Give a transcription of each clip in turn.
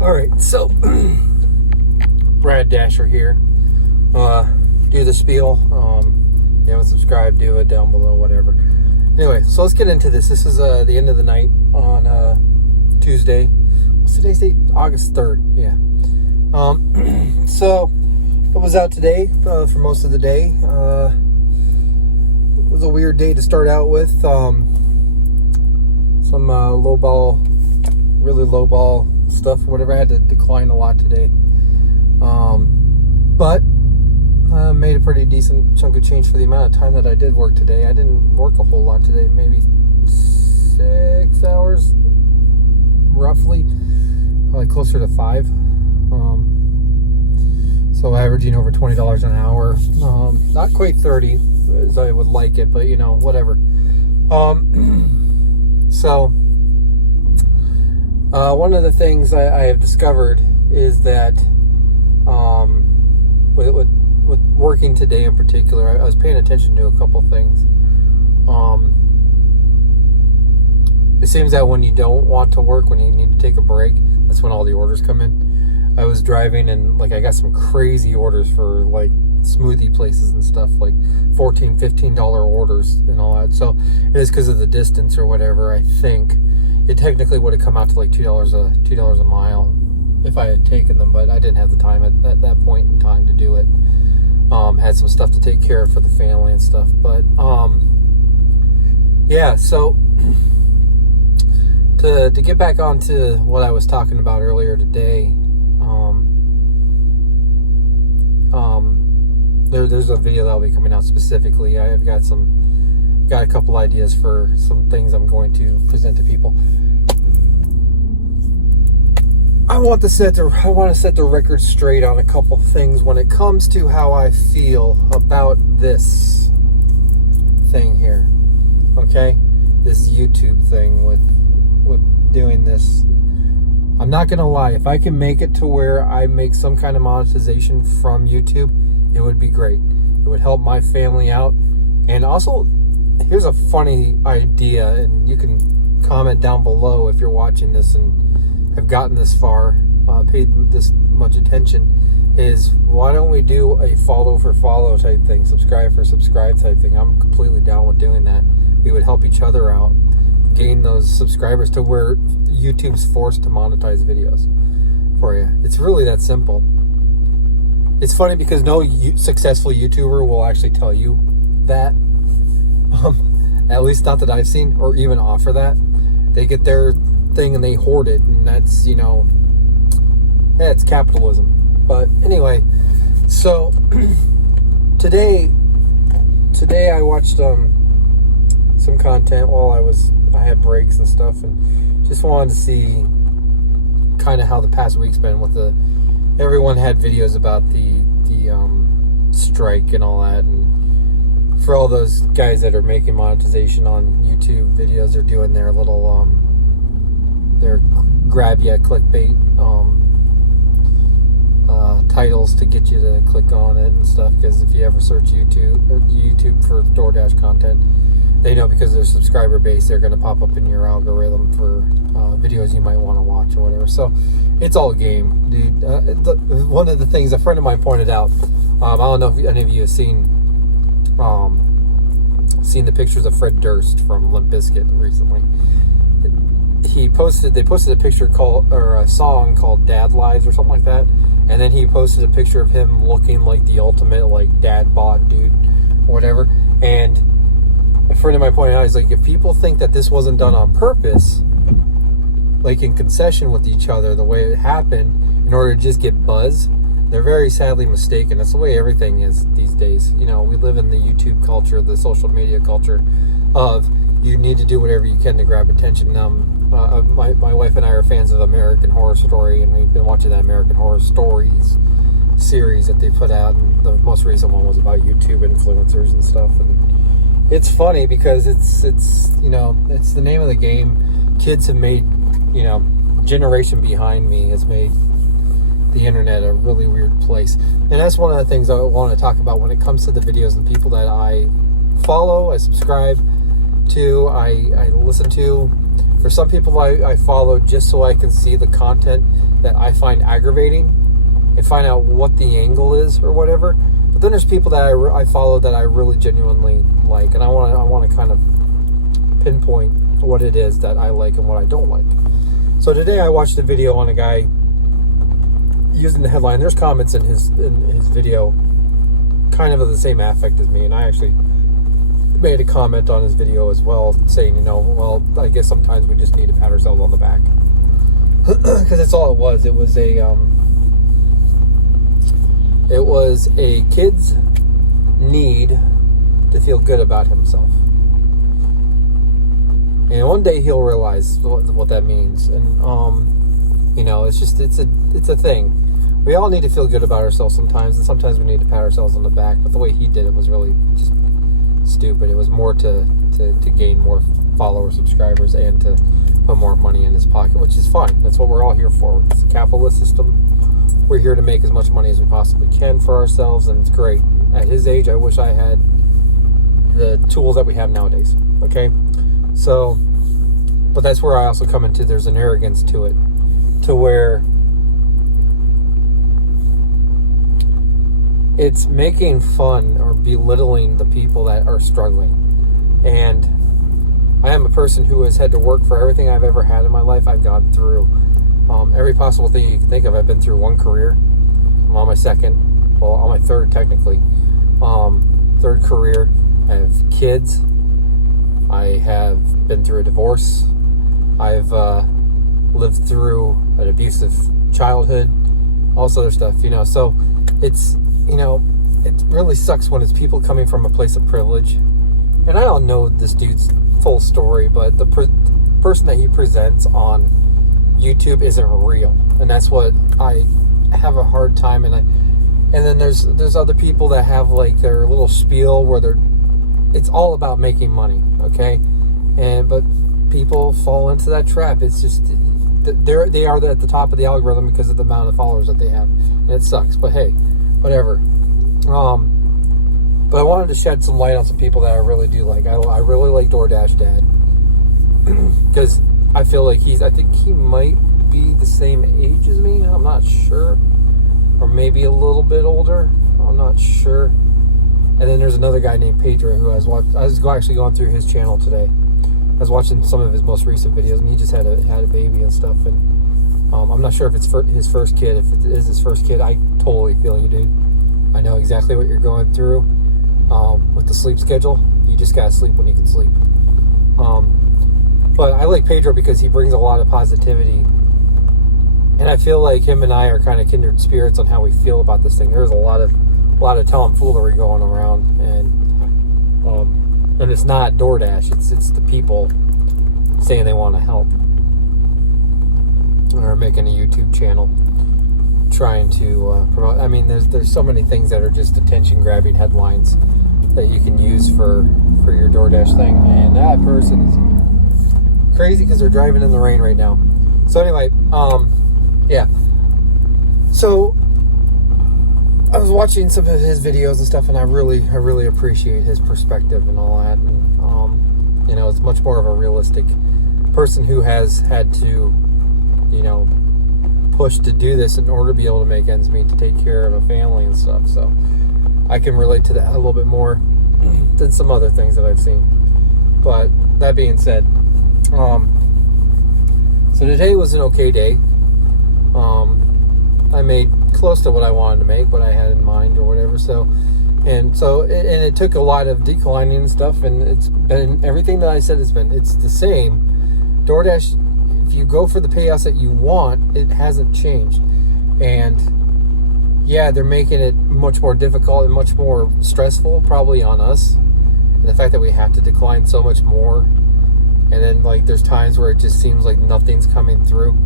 All right, so Brad Dasher here. Do the spiel. If you haven't subscribed, do it down below, whatever. Anyway, so let's get into this. This is the end of the night on Tuesday. What's today's date? August 3rd. Yeah. So I was out today for most of the day. It was a weird day to start out with. Some really low ball stuff, whatever. I had to decline a lot today. But made a pretty decent chunk of change for the amount of time that I did work today. I didn't work a whole lot today, maybe 6 hours, roughly, probably closer to 5. So averaging over $20 an hour. Not quite 30 as I would like it, but whatever. So one of the things I have discovered is that with working today in particular, I was paying attention to a couple things. It seems that when you don't want to work, when you need to take a break, that's when all the orders come in. I was driving and I got some crazy orders for smoothie places and stuff, like $14, $15 orders and all that. So it is because of the distance or whatever. I think it technically would have come out to like $2 a mile if I had taken them, but I didn't have the time at that point in time to do it. Had some stuff to take care of for the family and stuff, but yeah. So to get back onto what I was talking about earlier today, there's a video that'll be coming out specifically. I've got a couple ideas for some things I'm going to present to people. I want to set the record straight on a couple things when it comes to how I feel about this thing here. Okay? This YouTube thing with doing this. I'm not gonna lie, if I can make it to where I make some kind of monetization from YouTube, it would be great. It would help my family out. And also, here's a funny idea, and you can comment down below if you're watching this and have gotten this far, paid this much attention, is why don't we do a follow for follow type thing, subscribe for subscribe type thing. I'm completely down with doing that. We would help each other out, gain those subscribers to where YouTube's forced to monetize videos for you. It's really that simple. It's funny because no successful YouTuber will actually tell you that. At least not that I've seen, or even offer that. They get their thing and they hoard it, and that's, it's capitalism. But anyway, so today I watched some content while I had breaks and stuff, and just wanted to see kind of how the past week's been with everyone had videos about the strike and all that. And for all those guys that are making monetization on YouTube videos, they're doing their little their grab ya clickbait titles to get you to click on it and stuff. Because if you ever search YouTube for DoorDash content, they know because of their subscriber base, they're going to pop up in your algorithm for videos you might want to watch or whatever. So it's all a game, dude. One of the things a friend of mine pointed out, I don't know if any of you have seen the pictures of Fred Durst from Limp Bizkit recently. They posted a picture a song called Dad Lives or something like that, and then he posted a picture of him looking like the ultimate dad bod dude or whatever. And a friend of mine pointed out, he's like, if people think that this wasn't done on purpose, in concession with each other, the way it happened, in order to just get buzz, they're very sadly mistaken. That's the way everything is these days. We live in the YouTube culture, the social media culture of you need to do whatever you can to grab attention. My wife and I are fans of American Horror Story, and we've been watching that American Horror Stories series that they put out, and the most recent one was about YouTube influencers and stuff. And it's funny because it's the name of the game. Kids have made, generation behind me has made the internet a really weird place. And that's one of the things I want to talk about when it comes to the videos and people that I follow, I subscribe to, I listen to. For some people I follow just so I can see the content that I find aggravating and find out what the angle is or whatever. But then there's people that I follow that I really genuinely like, and I want to kind of pinpoint what it is that I like and what I don't like. So today I watched a video on a guy using the headline. There's comments in his video kind of the same affect as me, and I actually made a comment on his video as well, saying, well, I guess sometimes we just need to pat ourselves on the back, because that's all it was. It was a kid's need to feel good about himself, and one day he'll realize what that means. And it's a thing. We all need to feel good about ourselves sometimes, and sometimes we need to pat ourselves on the back. But the way he did it was really just stupid. It was more to gain more followers, subscribers, and to put more money in his pocket, which is fine. That's what we're all here for. It's a capitalist system. We're here to make as much money as we possibly can for ourselves, and it's great. At his age, I wish I had the tools that we have nowadays. Okay? So, but that's where I also come into, there's an arrogance to it, to where it's making fun or belittling the people that are struggling. And I am a person who has had to work for everything I've ever had in my life. I've gone through every possible thing you can think of. I've been through one career. I'm on my on my third technically. Third career. I have kids. I have been through a divorce. I've lived through an abusive childhood. All this other stuff, So it's, it really sucks when it's people coming from a place of privilege. And I don't know this dude's full story, but the person that he presents on YouTube isn't real. And that's what I have a hard time. And then there's other people that have like their little spiel where it's all about making money, okay? But people fall into that trap. It's just, they are at the top of the algorithm because of the amount of followers that they have. And it sucks, but hey, whatever. But I wanted to shed some light on some people that I really do like. I really like DoorDash Dad, because I feel like I think he might be the same age as me. I'm not sure, or maybe a little bit older. I'm not sure. And then there's another guy named Pedro who I was actually going through his channel today. I was watching some of his most recent videos, and he just had a baby and stuff. And I'm not sure if it's his first kid. If it is his first kid, I totally feel you, dude. I know exactly what you're going through with the sleep schedule. You just gotta sleep when you can sleep. But I like Pedro because he brings a lot of positivity, and I feel like him and I are kind of kindred spirits on how we feel about this thing. There's a lot of tomfoolery going around, and it's not DoorDash. It's the people saying they want to help, or making a YouTube channel trying to promote. I mean, there's so many things that are just attention-grabbing headlines that you can use for your DoorDash thing, and that person is crazy because they're driving in the rain right now. So anyway, yeah. So I was watching some of his videos and stuff, and I really appreciate his perspective and all that. And it's much more of a realistic person who has had to, push to do this in order to be able to make ends meet, to take care of a family and stuff. So I can relate to that a little bit more than some other things that I've seen. But that being said, so today was an okay day. I made close to what I wanted to make, what I had in mind or whatever. And it took a lot of declining and stuff, and it's been everything that I said it's the same. DoorDash, if you go for the payouts that you want, it hasn't changed. And yeah, they're making it much more difficult and much more stressful probably on us. And the fact that we have to decline so much more. And then there's times where it just seems like nothing's coming through.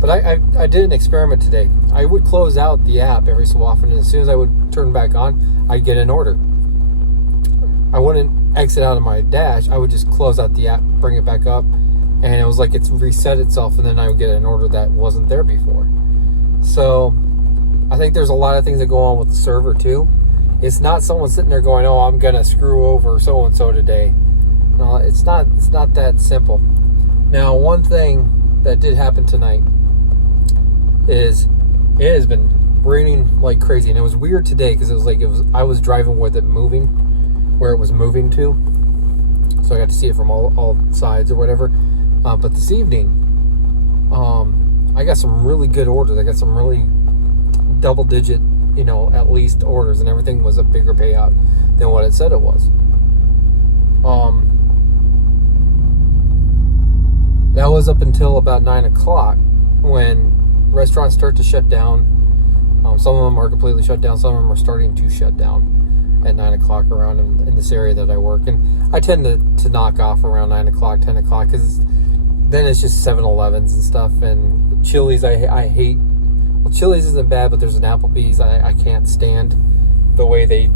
But I did an experiment today. I would close out the app every so often, and as soon as I would turn back on, I'd get an order. I wouldn't exit out of my dash. I would just close out the app, bring it back up, and it was like it's reset itself, and then I would get an order that wasn't there before. So I think there's a lot of things that go on with the server too. It's not someone sitting there going, "Oh, I'm gonna screw over so and so today." No, it's not that simple. Now, one thing that did happen tonight is it has been raining like crazy, and it was weird today because I was driving with it moving, where it was moving to, so I got to see it from all sides or whatever. But this evening, I got some really good orders. I got some really double-digit, at least orders, and everything was a bigger payout than what it said it was. That was up until about 9 o'clock when restaurants start to shut down. Some of them are completely shut down. Some of them are starting to shut down at 9 o'clock around in this area that I work. And I tend to knock off around 9 o'clock, 10 o'clock, because then it's just 7-Elevens and stuff. And Chili's, I hate. Well, Chili's isn't bad, but there's an Applebee's I can't stand the way they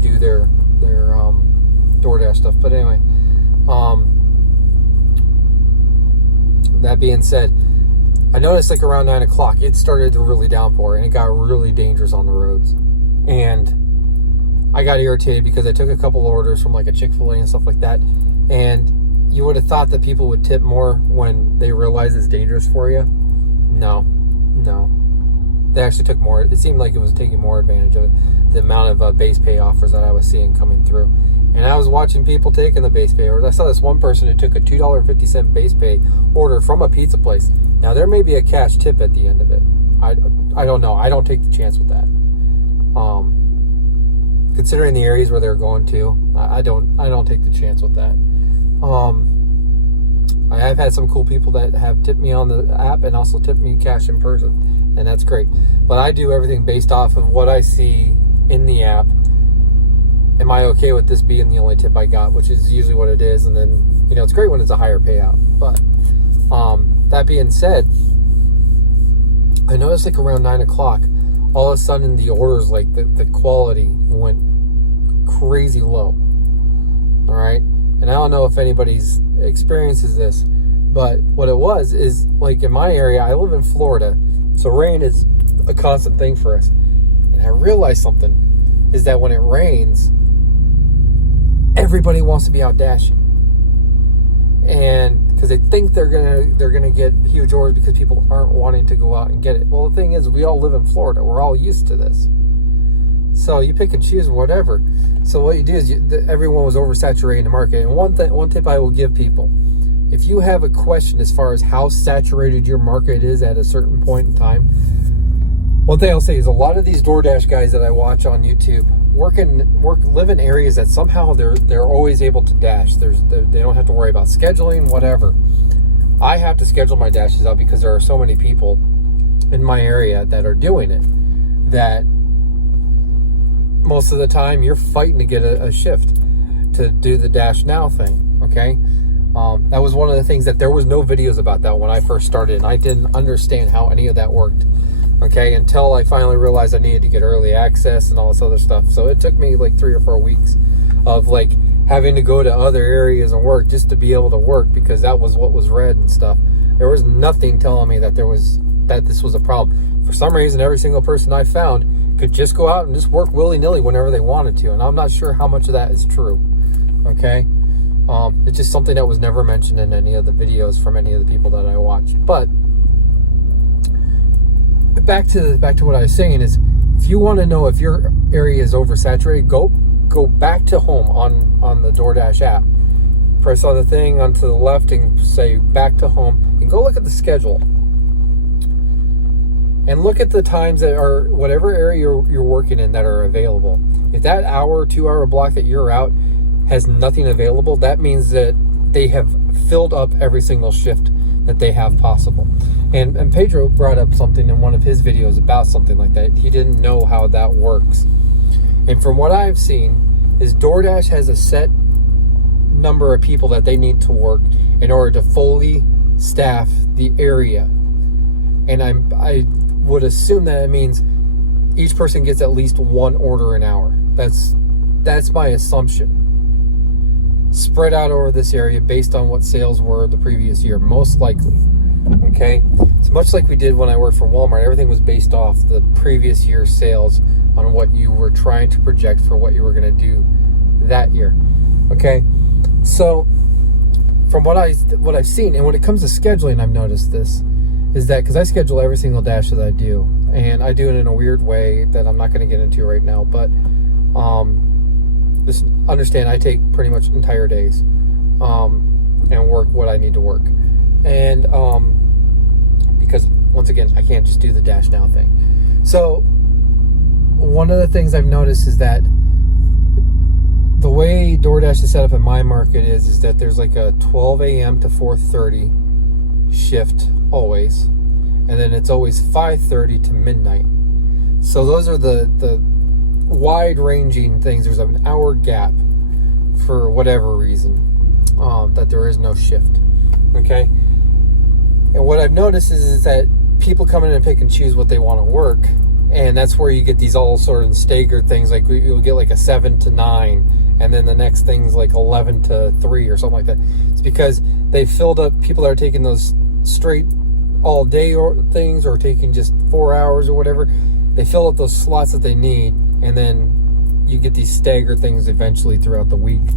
do their DoorDash stuff. But anyway, that being said, I noticed like around 9 o'clock, it started to really downpour, and it got really dangerous on the roads. And I got irritated because I took a couple orders from like a Chick-fil-A and stuff like that. And you would have thought that people would tip more when they realize it's dangerous for you. No. They actually took more. It seemed like it was taking more advantage of it, the amount of base pay offers that I was seeing coming through. And I was watching people taking the base pay orders. I saw this one person who took a $2.50 base pay order from a pizza place. Now, there may be a cash tip at the end of it. I don't know. I don't take the chance with that. Considering the areas where they're going to, I don't take the chance with that. I have had some cool people that have tipped me on the app and also tipped me cash in person, and that's great. But I do everything based off of what I see in the app. Am I okay with this being the only tip I got, which is usually what it is, and then, it's great when it's a higher payout. But that being said, I noticed like around 9 o'clock, all of a sudden the orders, like the quality went crazy low. All right. And I don't know if anybody's experiences this, but what it was is, like, in my area, I live in Florida, so rain is a constant thing for us. And I realized something is that when it rains, everybody wants to be out dashing. And because they think they're gonna get huge orders because people aren't wanting to go out and get it. Well, the thing is, we all live in Florida. We're all used to this. So you pick and choose whatever. So what you do is everyone was oversaturating the market. And one tip I will give people: if you have a question as far as how saturated your market is at a certain point in time, one thing I'll say is a lot of these DoorDash guys that I watch on YouTube live in areas that somehow they're always able to dash. They don't have to worry about scheduling, whatever. I have to schedule my dashes out because there are so many people in my area that are doing it that most of the time you're fighting to get a shift to do the dash now thing. Okay. That was one of the things that there was no videos about that when I first started, and I didn't understand how any of that worked. Okay, until I finally realized I needed to get early access and all this other stuff. So it took me like 3 or 4 weeks of like having to go to other areas and work just to be able to work, because that was what was read and stuff. There was nothing telling me that this was a problem. For some reason, every single person I found could just go out and just work willy-nilly whenever they wanted to, and I'm not sure how much of that is true. Okay, it's just something that was never mentioned in any of the videos from any of the people that I watched. But back to what I was saying is, if you want to know if your area is oversaturated, go back to home on the DoorDash app. Press on the thing onto the left and say back to home, and go look at the schedule and look at the times that are whatever area you're working in that are available. If that hour or 2 hour block that you're out has nothing available, that means that they have filled up every single shift that they have possible. And Pedro brought up something in one of his videos about something like that. He didn't know how that works. And from what I've seen is DoorDash has a set number of people that they need to work in order to fully staff the area. And I would assume that it means each person gets at least 1 order an hour. That's my assumption. Spread out over this area based on what sales were the previous year, most likely. Okay, it's much like we did when I worked for Walmart. Everything was based off the previous year's sales on what you were trying to project for what you were going to do that year. Okay, so from what I've seen, and when it comes to scheduling, I've noticed this, is that because I schedule every single dash that I do, and I do it in a weird way that I'm not going to get into right now, but just understand I take pretty much entire days and work what I need to work. And because, once again, I can't just do the dash now thing. So one of the things I've noticed is that the way DoorDash is set up in my market is that there's like a 12 a.m. to 4:30 shift always, and then it's always 5:30 to midnight. So those are the wide-ranging things. There's an hour gap for whatever reason that there is no shift. Okay, and what I've noticed is that people come in and pick and choose what they want to work, and that's where you get these all sort of staggered things. Like you'll get like a 7 to 9. And then the next thing's like 11 to 3 or something like that. It's because they filled up people that are taking those straight all day things, or taking just 4 hours or whatever. They fill up those slots that they need, and then you get these staggered things eventually throughout the week.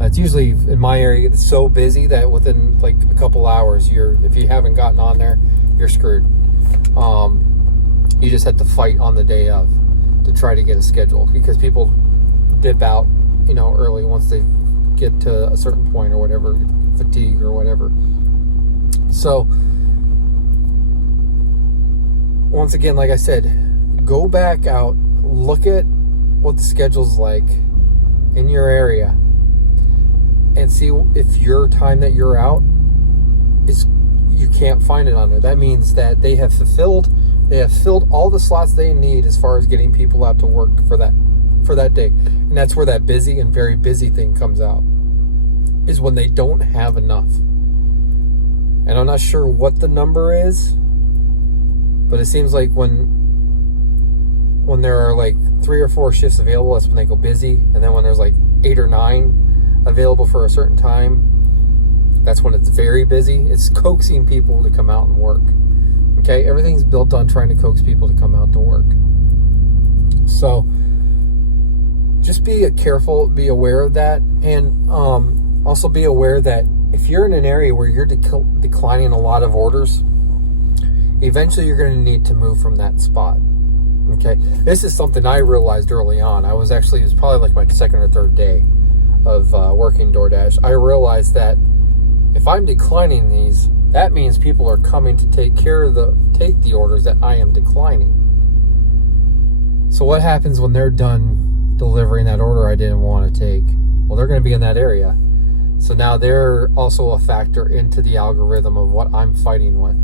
It's usually in my area, it's so busy that within like a couple hours, if you haven't gotten on there, you're screwed. You just have to fight on the day of to try to get a schedule, because people dip out, early once they get to a certain point or whatever, fatigue or whatever. So, once again, like I said, go back out, look at what the schedule's like in your area, and see if your time that you're out you can't find it on there. That means that they have filled all the slots they need as far as getting people out to work for that day. And that's where that busy and very busy thing comes out, is when they don't have enough. And I'm not sure what the number is, but it seems like when there are like 3 or 4 shifts available, that's when they go busy. And then when there's like 8 or 9 available for a certain time, that's when it's very busy. It's coaxing people to come out and work. Okay, everything's built on trying to coax people to come out to work. So just be careful, be aware of that, and also be aware that if you're in an area where you're declining a lot of orders, eventually you're going to need to move from that spot. Okay, this is something I realized early on. It was probably like my second or third day of working DoorDash. I realized that if I'm declining these, that means people are coming to take the orders that I am declining. So what happens when they're done delivering that order I didn't want to take? Well, they're going to be in that area. So now they're also a factor into the algorithm of what I'm fighting with.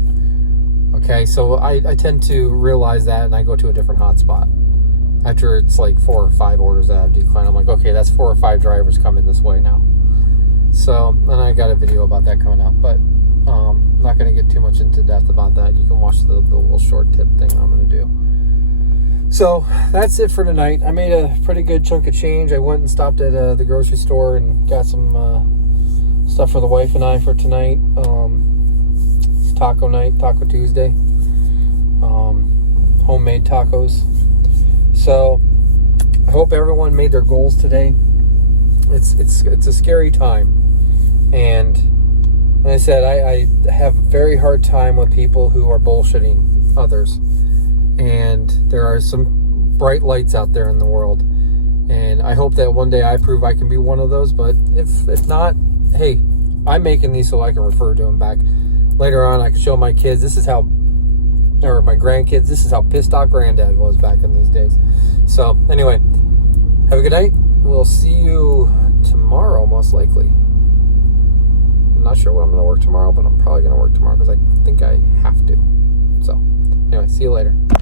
Okay, so I tend to realize that, and I go to a different hotspot. After it's like 4 or 5 orders that I've declined, I'm like, okay, that's 4 or 5 drivers coming this way now. So, and I got a video about that coming out, but I'm not going to get too much into depth about that. You can watch the little short tip thing I'm going to do. So that's it for tonight. I made a pretty good chunk of change. I went and stopped at the grocery store and got some stuff for the wife and I for tonight. Taco night, Taco Tuesday. Homemade tacos. So I hope everyone made their goals today. It's a scary time. And like I said, I have a very hard time with people who are bullshitting others. And there are some bright lights out there in the world. And I hope that one day I prove I can be one of those. But if not, hey, I'm making these so I can refer to them back. Later on, I can show my kids, or my grandkids, this is how pissed off Granddad was back in these days. So, anyway, have a good night. We'll see you tomorrow, most likely. I'm not sure what I'm going to work tomorrow, but I'm probably going to work tomorrow because I think I have to. So, anyway, see you later.